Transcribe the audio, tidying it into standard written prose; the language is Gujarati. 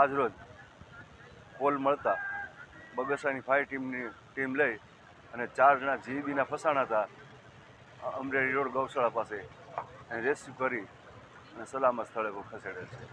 આજરોજ કોલ મળતા બગસરાની ફાયર ટીમ લઈ અને 4 જણા જીઈબીના ફસાણા હતા અમરેલી રોડ ગૌશાળા પાસે, અને રેસ્ક્યુ કરી અને સલામત સ્થળે ખસેડેલ છે.